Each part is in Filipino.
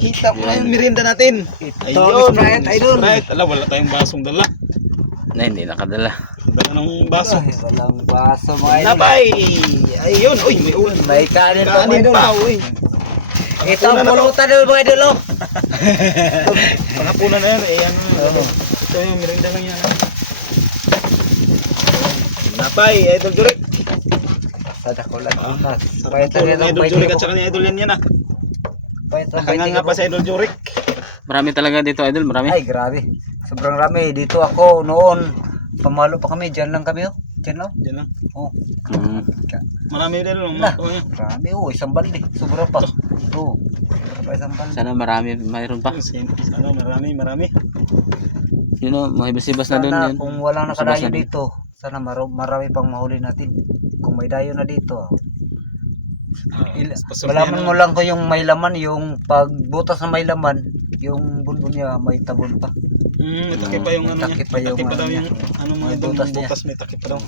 Kita mo na yung merienda natin. Ito, Sprite, idol. Sprite. Ala, wala tayong basong dala. Na hindi nakadala. Dala ng baso. Ay, walang baso mga idol. Napay! Ayun, uy, may ulan. May kanin Kanin pa, uy. Ito ang pulutan ng mga idol. oh. Pangapuna na yan, eh, ano na. Oo. Ito yung merienda lang yan. ah. Napay, Idol Jurek. Sada ko lang Ah, ni Idol Jurek at saka ni Idol yan yan ah. Nakanganga pa sa Idol Jurek. Marami talaga dito, idol. Marami. Ay, grabe. Sobrang rami. Dito ako noon. Pamalo pa kami. Diyan lang kami. Oh. Diyan lang. Diyan lang. Oh. Mm. Marami din lang. Nah. Mga Grabe. Oh, isang balde. Sobra pa. Oh. Sobra pa isang balde. Sana marami, mayroon pa. Ano, marami, marami. Yun o, mahibas-ibas na doon Sana kung walang nakadayo na. dito, sana marami pang mahuli natin. Kung may dayo na dito. Il- Pasurveyan malaman mo lang. ko yung may laman, yung pagbutas na may laman, yung bunbun niya may tabon pa. Hmm, may takip pa yung ano niya. Takip pa yung takip pa ano daw niya. yung ano mga May butas niya. butas may takip pa daw.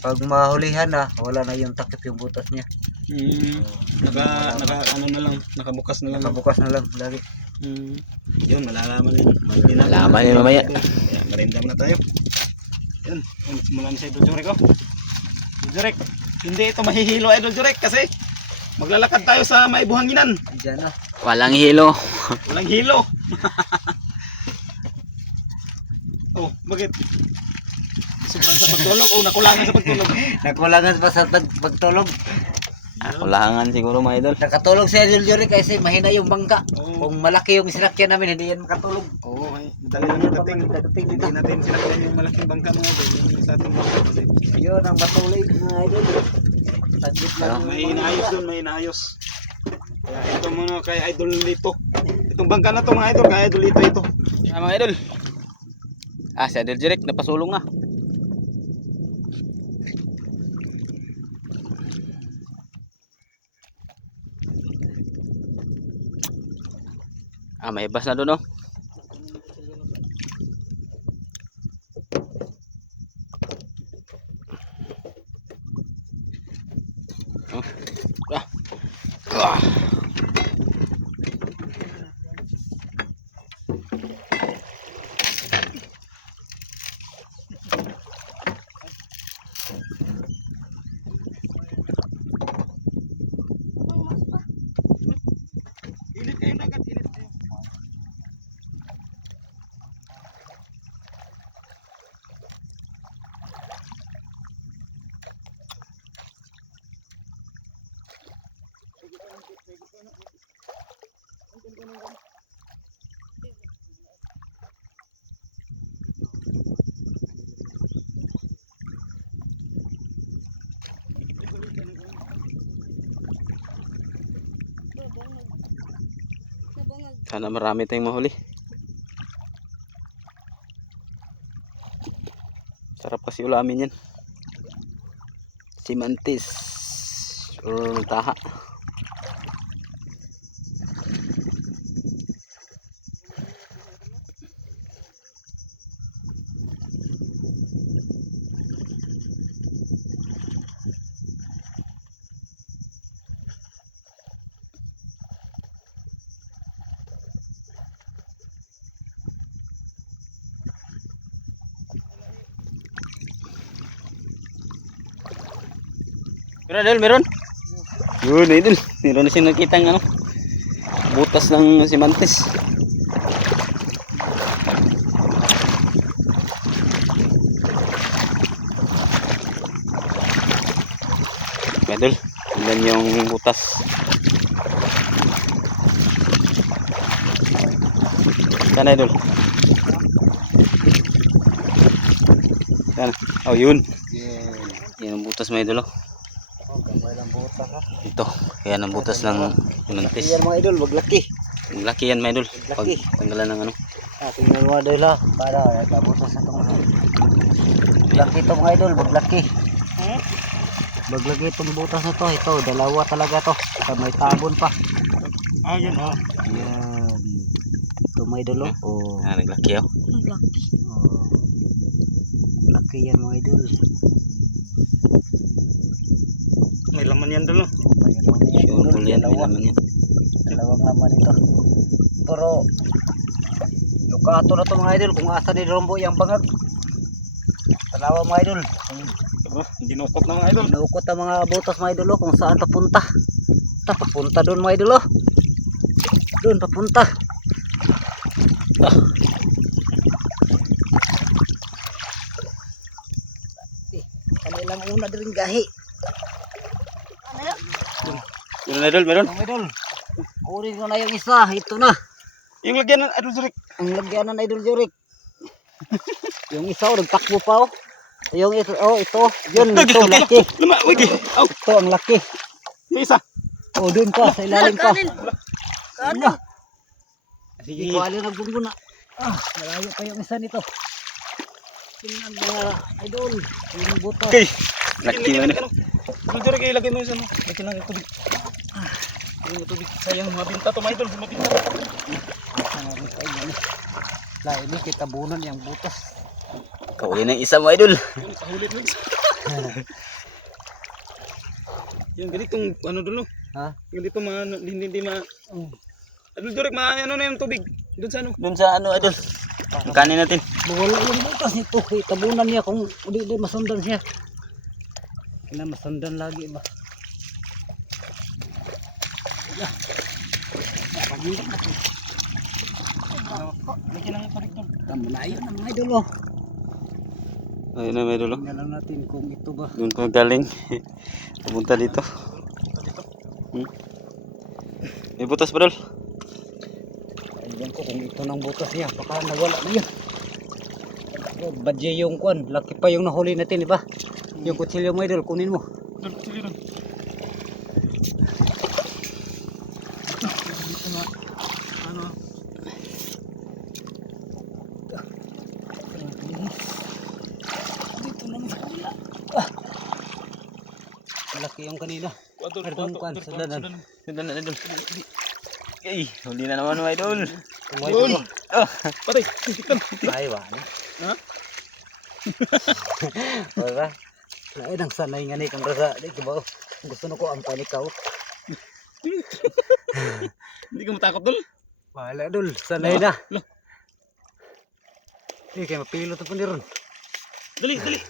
Pag mahulihan na, wala na yung takip yung butas niya. Hmm, naka, naka, ano na lang, nakabukas na lang. Nakabukas na lang lagi. Hmm, yun, malalaman yun. Malalaman Malalaman yun mamaya. Kaya, marindam na tayo. Yun, yun, simulan na sa Idol Jurek oh. Idol Jurek, hindi ito mahihilo Idol Jurek kasi maglalakad tayo sa may buhanginan. Diyan na. Walang hilo. Walang hilo. oh, bakit? Sobrang sa pagtulog. Oh, nakulangan sa pagtulog. Nakulangan pa sa pag- pagtulog. Kulangan siguro mga idol. Nakatulog si Adil Jory kasi mahina yung bangka. Oo. Kung malaki yung sinakyan namin, hindi yan makatulog. Oo, oh, yung dating. Hindi natin sinakyan yung malaking bangka mga idol. Yung sa ating bangka kasi. Yun ang matuloy mga idol. Saglit lang. May inaayos doon, may inaayos. Kaya ito muna kay Idol Lito. Itong bangka na to mga idol, kay Idol Lito ito. Ah, mga idol. Ah, si Adel Jirek, napasulong na. Ah, may bas na doon. Oh. Sana marami tayong mahuli. Sarap kasi ulamin yan. Simantis. Or taha. Meron idol, meron. Yun idol. Meron na siya nakitang ano. Butas ng simantis. Idol, tingnan yung butas. Sana idol. Sana. Oh, yun. Yan. Ang butas mga idol. Oh, gamay lang butas ha. Ito, kaya ang butas ng simantis. Yan mga idol, maglaki. Ang laki yan, mga idol. Pag Laki. tanggalan ng ano. Ah, tingnan mo idol ha. Para, tabutas na itong ano. Laki ito mga idol, maglaki. Maglaki itong butas na to. Ito, dalawa talaga to. Ito, may tabon pa. Ah, yun oh. Yan. Ito mga idol oh. Oh. Ah, naglaki oh. Oh. Laki yan mga idol. May laman yan doon Sure, full yan. May dalawa. laman yan. Dalawang naman ito. Pero lukato na to mga idol kung asa ni Rombo yung bangag. Dalawa mga idol. Dinukot na mga idol. Naukot ang mga butas mga idol oh, kung saan papunta. Ta papunta doon mga idol oh. Doon papunta. Ah. Eh, Kanilang una din gahi. Meron na idol, meron. Mga idol. Kunin ko na yung isa. Ito na. Yung lagyan ng idol Zurek. Ang lagyan ng idol Jurik. yung isa oh, nagtakbo pa oh. Yung ito, oh, ito. Yun, ito, laki. Luma, wigi. Aw, Ito ang laki. yung isa. Oh, doon pa, sa ilalim pa. Kanin. Hindi ko alin nagbungbuna. Ah, malayo pa yung isa nito. Tingnan mga idol. Yung buto. Okay. Laki ano. Idol Zurek, ilagay mo yung ano. Lagyan lang yung tubig. Ah, Lagyan mo tubig. Sayang, mabinta to mga idol. Mabinta. Lah, ini kita bunan yang butas. Kauli ng isa mo idol. Yun, kahulit mo isa. Yung ganitong ano dulo. Ha? Ganito ma hindi hindi ma Mm. Idol Zurek, ma ano na yung tubig. Doon sa ano. Doon sa ano idol. Ang kanin natin. Bawala yung butas nito. Kita bunan niya kung hindi di masundan siya. Kina masundan lagi ba? Pagmindak na to. Lagyan ng tubig doon. Malayo na mga idol oh. Ayun na may. Tingnan lang natin kung ito ba. Doon pa galing. Pumunta dito. Hmm. May butas pa dol. Ayan ko kung ito ng butas niya. Baka nawala na yun. Badye yung kwan. Laki pa yung nahuli natin, di ba? Yung kutsilyo mo idol, kunin mo. Doon, sige doon. Dito na, ano, Dito lang sa kabila. Ah. Laki yung kanina. Kwador, sudanan. sudanan. Doon na idol. Ay, huli na naman idol. Ko. Oh. Patay. Ay, wala. Ha? Wala. Lain ang sanay nga ni kang rasa. Di ba? Gusto na ko ang panikaw. Hindi ka matakot dol. Wala dul. Sanay na. Hindi kayo mapilo to po ni ron. Dali, dali.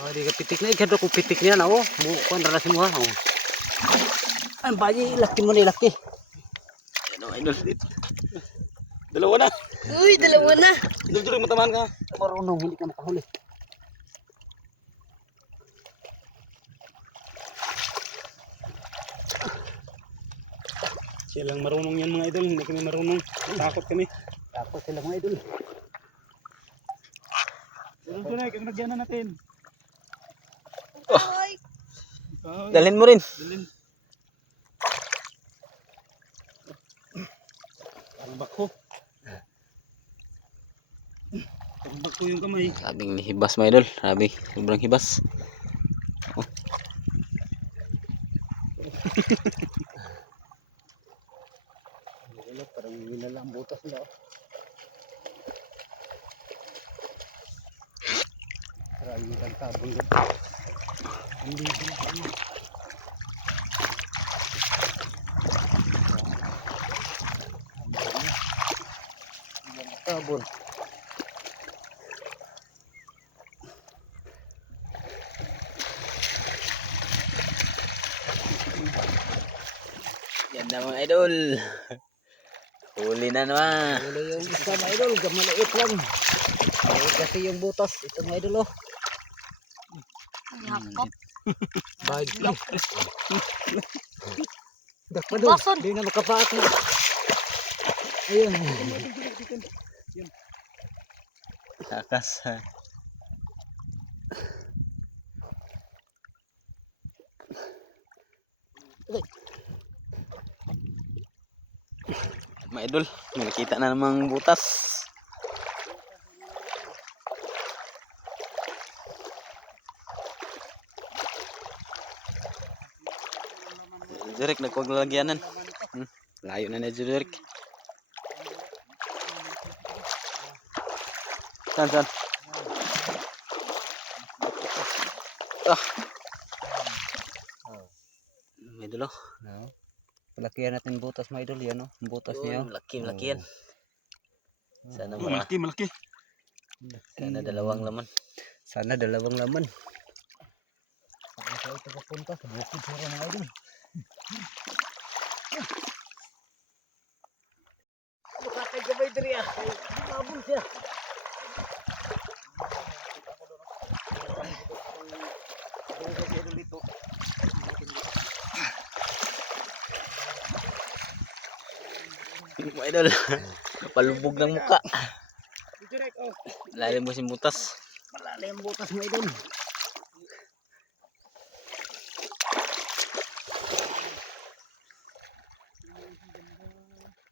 Oh, di ka pitik na. Ikado ko pitik niya na. Oh, bukuan relasin mo ha. Oh. Ang bayi, laki mo ni laki. Ano idol dito. Dalawa na. Uy, dalawa na. Idol Jure, matamaan ka. Marunong, hindi ka makahuli. Siya lang marunong yan mga idol. Hindi kami marunong. Takot kami. Tapos sila mga idol. Idol Jure, kung nagyan na natin. Ah, Dalhin mo rin. Dalin. Parang bako. Parang bako yung kamay. Sabing hibas mga idol. Sabi, sobrang hibas. Wala, parang winala ang butas nila. oh. Maraming tagtabong doon. Hindi din pa ano. Tabon. Yan na mga idol. Huli na naman. Wala yung isa mga idol, gamaliit lang. Maliit kasi yung butas. Ito mga idol oh. Yakap. Bag lang. Dakpa doon. Hindi na makapaak na. Ayun. Takas. Mga idol, may nakita na namang butas. Jurek, nagpaglagyanan. Hmm, layo na na Jurek. Saan, saan? Ah. May dulo. Lakihan natin butas mga idol. Yan o. Ang butas niya. oh. Laki, laki yan. Sana Oh, malaki, malaki. sana dalawang laman. Sana dalawang laman. Saan sa ito papunta? Sa bukid sa mga idol. Makakay gabay diri ah. Mabul siya. Mga idol, palubog ng muka. Dudurek, oh. Lalim mo si butas. Malalim butas mga idol.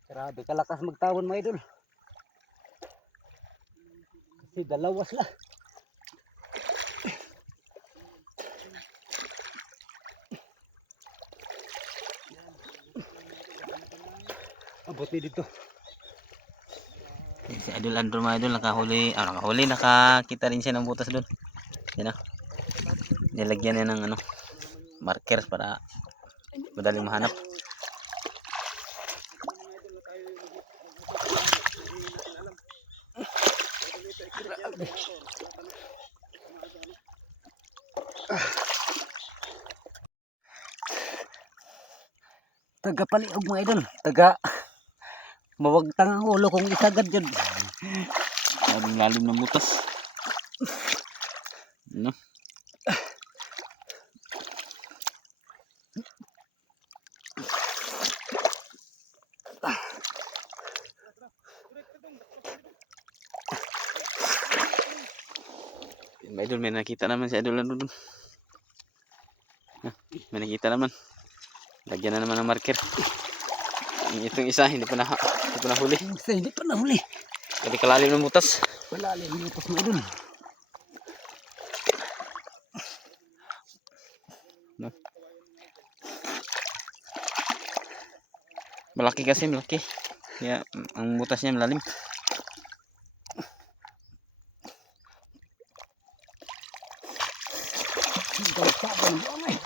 Grabe kalakas magtawon mga idol. Kasi dalawa sila. Ni dito. Si Idol Andrew mga idol, nakahuli, ah, nakahuli, nakakita rin siya ng butas doon. Yan ah. Nilagyan niya ng ano, markers para madaling mahanap. Taga paliog mga idol. Taga mawagtang ang ulo kung isagad yun. Lalim lalim ng butas. Ano? May idol, may nakita naman si idol ano dun. May nakita naman. Lagyan na naman ng marker. Itong isa, hindi pa na, hindi pa nahuli. Yung isa hindi pa nahuli. Kasi kalalim ng butas. Lang yung utos mga idol. Malaki kasi, malaki. Mm, ang butas niya malalim. Mo ay.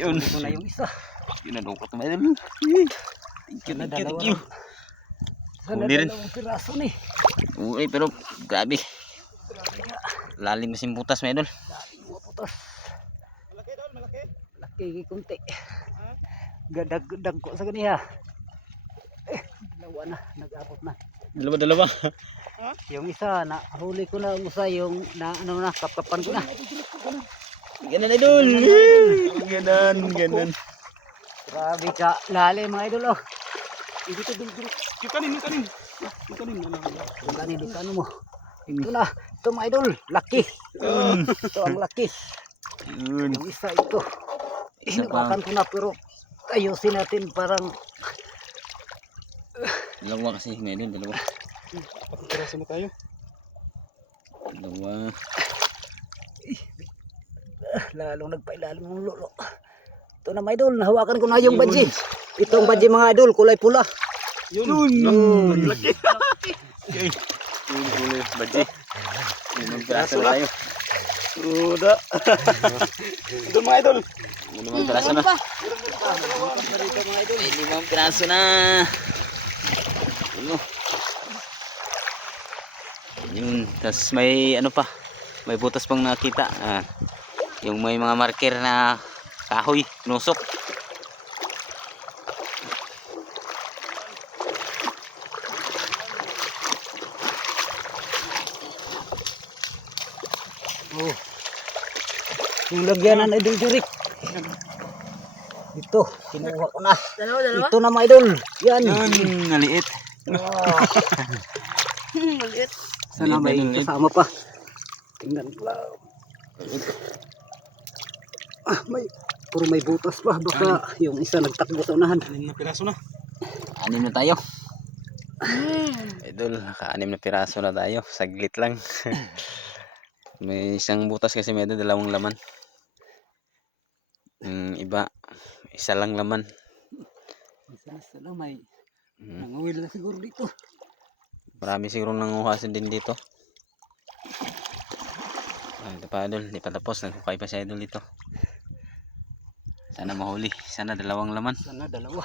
Yun. Ito na yung isa. Yun na na idol. Thank you, thank you, thank you. Sana dalawang piraso ni. Uy, pero grabe. Lalim kasi yung butas, may idol. Mga putos. Malaki, Dol, malaki. Laki kunti. Gadag gadag ko sa ganiya. Eh, dalawa na. Nag-abot na. Dalawa, dalawa. Yung isa na huli ko na ang isa yung na ano na kapapan ko na. Ganan, idol. Ganan, ganan. Grabe ka lalim mga idol oh. Dito, dito, dito. Yung kanin, yung kanin. Yung kanin, ano. Yung kanin yung kanin mo. Ito na. Ito mga idol. Laki. Ito ang laki. Yun. Yung isa ito. Hinawakan ko na pero ayusin natin parang Dalawa kasi, may idol, dalawa. Pakikiraso na tayo. Dalawa. ah, lalong nagpailalim ng lolo. Ito na mga idol. Nahawakan ko na yung badji. Itong badji mga idol. Kulay pula. Yun. Yun. Laki. Yun, huli, badji. Yun, ang piraso na tayo. Uda. Doon mga idol. Yun, limang piraso na. May limang piraso na. Ano? Yun, tas may ano pa, may butas pang nakita. Ah, yung may mga marker na kahoy, nusok. Oh. Yung lagyanan idol Jurik. Ito. Kinuha ko na. Dalawa, dalawa. Ito na mga idol. Yan. Yun, naliit. Hmm, maliit. sana may kasama pa. Tingnan ko lang. Ah, may puro may butas pa. Baka yung isa nagtakbo sa unahan. Anim na piraso na. Anim na tayo. Hmm. Idol, naka-anim na piraso na tayo. Saglit lang. may isang butas kasi may dalawang laman. Yung iba, isa lang laman. Isa na sila may Mm. nanguwil na siguro dito. Marami siguro nanguhasin din dito. Ah, ito pa idol, hindi pa tapos. Nagkukay pa si idol dito. Sana mahuli. Sana dalawang laman. Sana dalawa.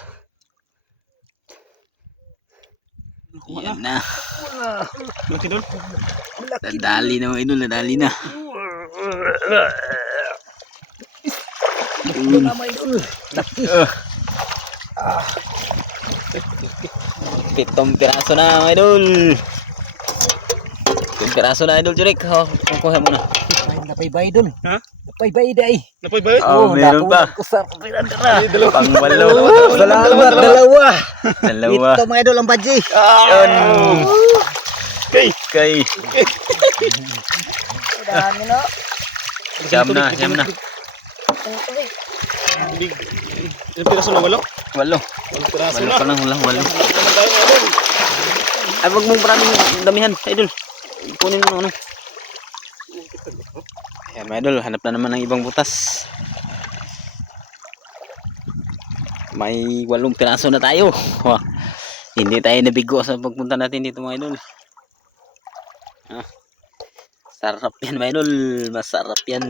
Yan na. Laki dol. Nadali na mga idol. Nadali na. Ito na mga idol. Laki. Pitong piraso na mga idol. Pitong piraso na idol Jurek. Oh, kukuha mo na. Ay, napay-bay idol. Ha? Napay-bay day. Napoy ba? Oh, meron pa. Kusar ko pinandara. Pang walo. Salamat, dalawa. Dalawa. Ito mga idol ang badji. Yun. Okay. Kay. Dami na. Siyam na. Siyam na. Big. Ilang piraso na walo? Walo. Walang piraso Walo na. pa lang. Walo. Walo. Ay, wag mong maraming damihan, idol. Kunin mo ano. Ayan, mga idol, hanap na naman ng ibang butas. May walong piraso na tayo. Wah, hindi tayo nabigo sa pagpunta natin dito mga idol. Ah, sarap yan mga idol. Masarap yan.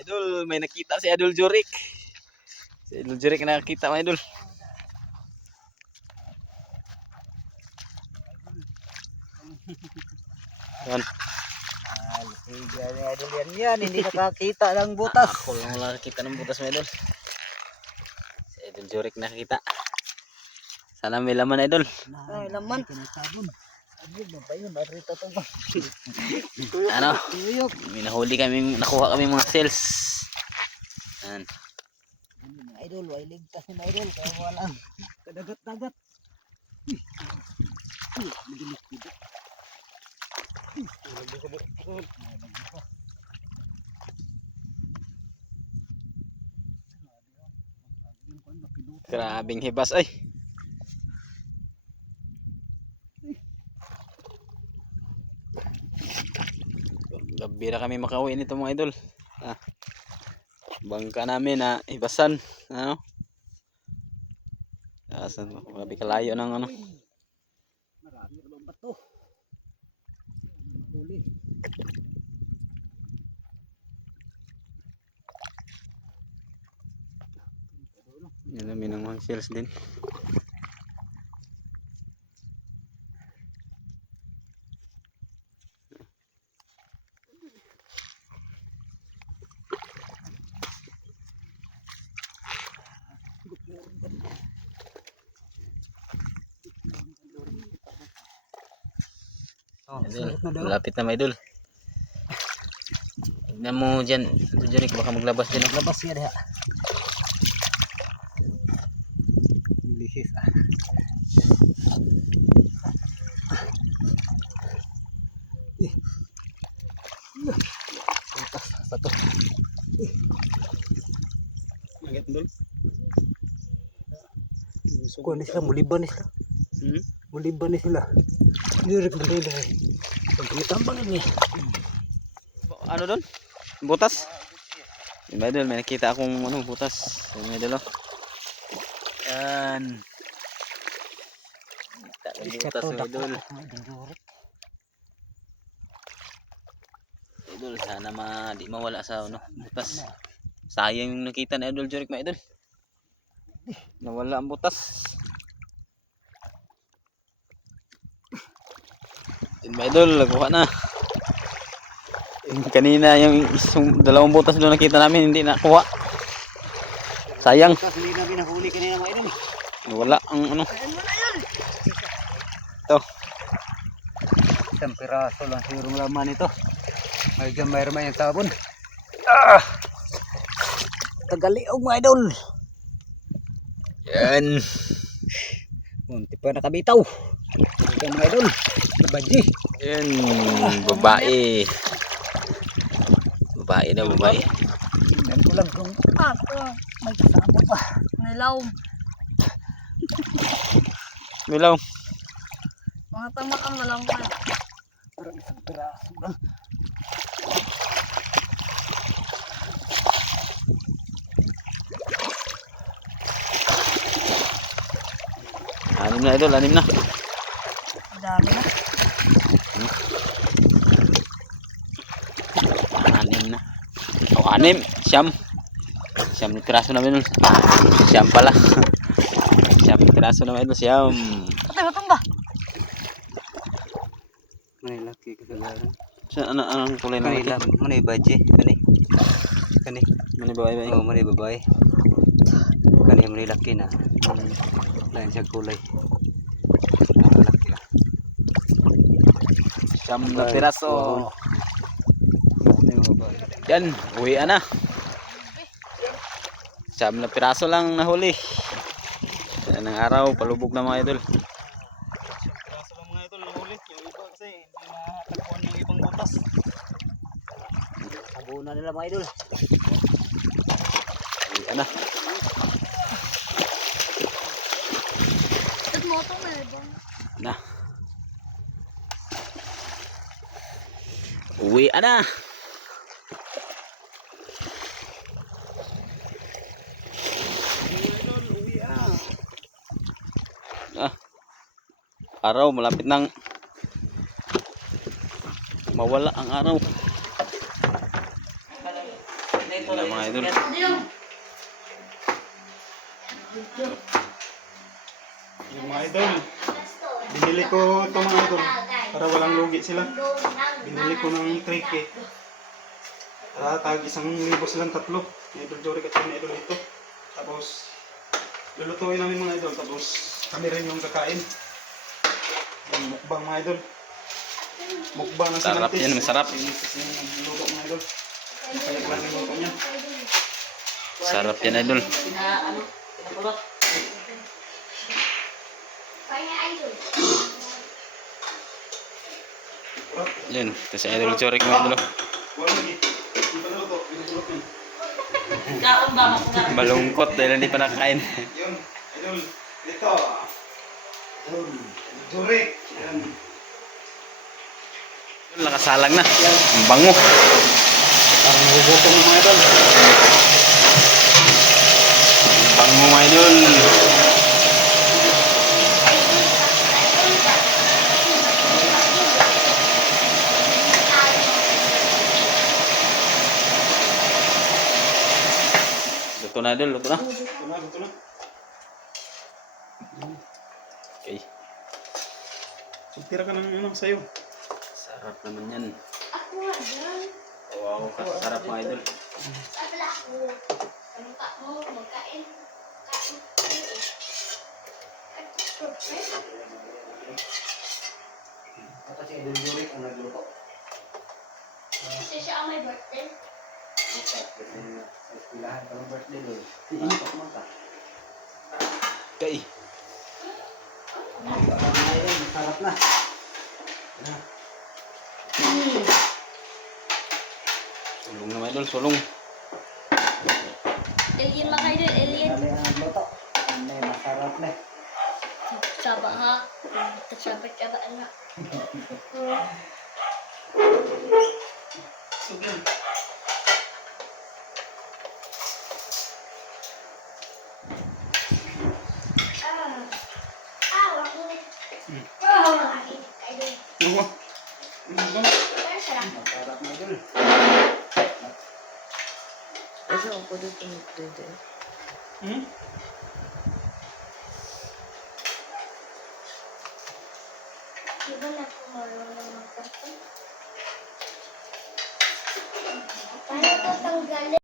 Idol, may nakita si Idol Jurik. Si Idol Jurik na nakita mga idol. Yan. Yan, idol yan yan. Hindi nakakita ng butas. Ako lang wala nakita ng butas idol. Si Idol Jurik nakita. Sana may laman idol. Ay, laman. Ano? Tuyok. May nahuli kami, nakuha kami mga sales. Yan. Ano idol, ay ligtas ni idol. Kaya walang kadagat-dagat. Grabing hibas ay. Gabi na kami makauwi nito mga idol. Ah. Bangka namin na hibasan. Ano? Asan? Grabe kalayo ng ano. Marami bang bato? Huli. Yan namin ng mga sales din. Oh, Idol, daw. malapit na idol. Tignan mo dyan. Ito Jeric, baka maglabas din ako. Labas yan ha. Lihis ah. Eh. Butas sa to. Agad dol. Kuha ni sila, muliban ni sila. Hmm? Muliban ni sila. Lirik na nila eh. Pagkitambang ini. Ano doon? Butas? Yung idol, may nakita akong ano, butas. Yung idol, oh. Yan. Akong butas, mga idol. Idol, sana ma, di mawala sa ano, butas. Sayang yung nakita ni Idol Joric, mga idol. Nawala ang butas. Yun, mga idol, nakuha na. Yung kanina yung isang dalawang butas doon nakita namin hindi nakuha. Sayang. Hindi namin nahuli kanina mga idol. Wala ang ano. Ito. Isang piraso lang siguro laman ito. May dyan mayroon may sabon. Ah! Tagaliog mga idol. Yan. Munti pa nakabitaw. Ito mga idol. Badji. Yan. Babae. Babae na babae. Tingnan ko lang kung ah, may kasama pa. nilaw. Milaw. Mga tama ka malang ka. Parang isang piraso lang. Anim na idol, anim na. Dami na. Anim na. Oh, anim. Siyam. Siyam na piraso namin nun. Siyam pala. Siyam na piraso namin nun. Siyam. Katay, batong ba? May laki kasagaran. Sa ano anong kulay Kanila, laki? manay baje, kani. Kani. Mani ba ba? Oh, manay babae. Kani manay laki na. Lain siya kulay. Na. Siyam na piraso. Yan, uwi na. Siyam na piraso lang nahuli. Yan ang araw, palubog na mga idol. Siyang piraso lang mga idol, nahuli. Yung iba kasi hindi nakatakuan yung ibang butas. Abuo na nila mga idol. Uwi na. Ito mo itong na ibang. Na. Uwi na. Araw, malapit nang mawala ang araw. Na, mga idol. Yung mga idol, binili ko ito mga idol para walang lugi sila. Binili ko ng 3K. Ah, tag isang libo silang tatlo. Idol Jory at ni Idol ito. Tapos, lulutuin namin mga idol. Tapos, kami rin yung kakain. Mukbang mga idol. Mukbang ng Sarap sinantis. yan, masarap. Luto mga idol. Kaya lang yung luto niya. Sarap yan, idol. Yan, ito si Idol Chorik mga idol. Naluto. Binulot yun. Malungkot dahil hindi pa nakain. Yun, idol. Ito. Idol. Jory. Yan. Nakasalang na. Ang bango. Parang nagugutom ng mga idol. Ang bango mga idol. Luto na idol, luto na. Ito na, ito na. Okay. Sugtira ka ng ano sa'yo. Sarap naman yan. Wow, sarap mga idol. Ito si Idol Jorik ang nagluto. Siya ang may birthday. Sa eskwelahan ka ng birthday doon. Pasok mo ka. Okay. Masarap na. Sulong na mga idol, sulong. Alien kayo din, alien. Dami ang nagluto. Ano masarap na. Saba ha. Saba-saba na. Ano mo? Ano mo? Masarap na idol. Asa ako